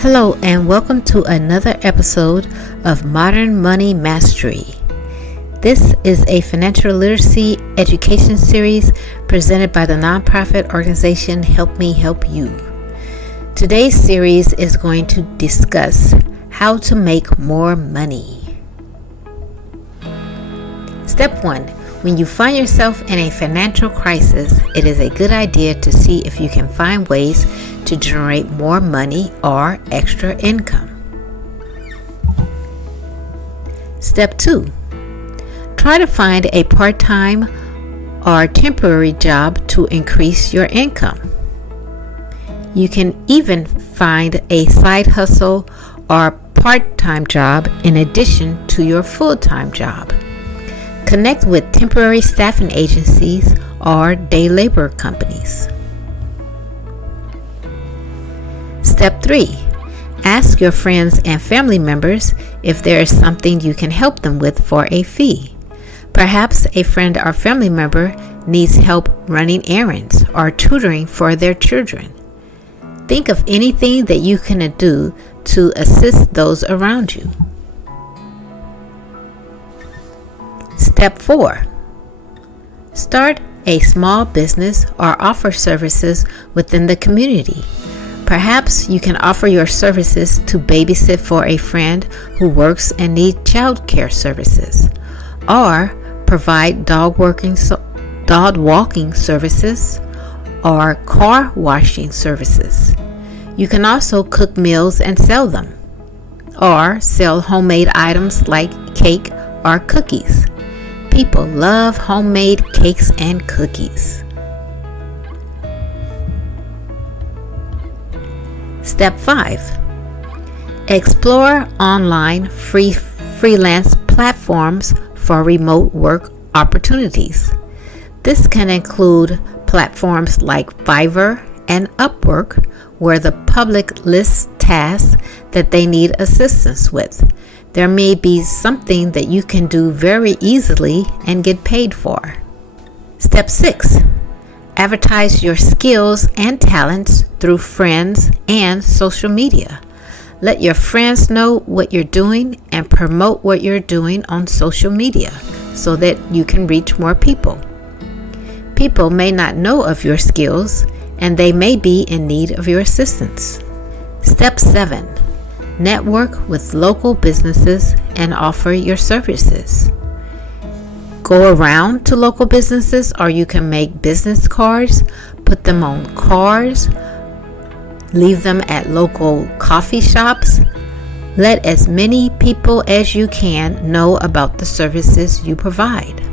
Hello and welcome to another episode of Modern Money Mastery. This is a financial literacy education series presented by the nonprofit organization Help Me Help You. Today's series is going to discuss how to make more money. Step 1. When you find yourself in a financial crisis, it is a good idea to see if you can find ways to generate more money or extra income. Step 2. Try to find a part-time or temporary job to increase your income. You can even find a side hustle or part-time job in addition to your full-time job. Connect with temporary staffing agencies or day labor companies. Step 3. Ask your friends and family members if there is something you can help them with for a fee. Perhaps a friend or family member needs help running errands or tutoring for their children. Think of anything that you can do to assist those around you. Step 4. Start a small business or offer services within the community. Perhaps you can offer your services to babysit for a friend who works and needs child care services, or provide dog walking services or car washing services. You can also cook meals and sell them, or sell homemade items like cake or cookies. People love homemade cakes and cookies. Step 5. Explore online freelance platforms for remote work opportunities. This can include platforms like Fiverr and Upwork, where the public lists tasks that they need assistance with. There may be something that you can do very easily and get paid for. Step 6. Advertise your skills and talents through friends and social media. Let your friends know what you're doing and promote what you're doing on social media so that you can reach more people. People may not know of your skills and they may be in need of your assistance. Step 7. Network with local businesses and offer your services. Go around to local businesses, or you can make business cards, put them on cars, leave them at local coffee shops. Let as many people as you can know about the services you provide.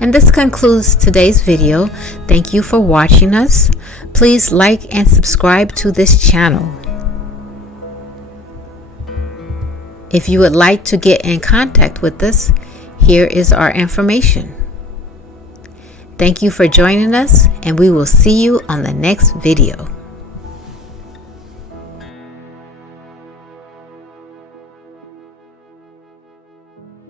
And this concludes today's video. Thank you for watching us. Please like and subscribe to this channel. If you would like to get in contact with us, here is our information. Thank you for joining us, and we will see you on the next video.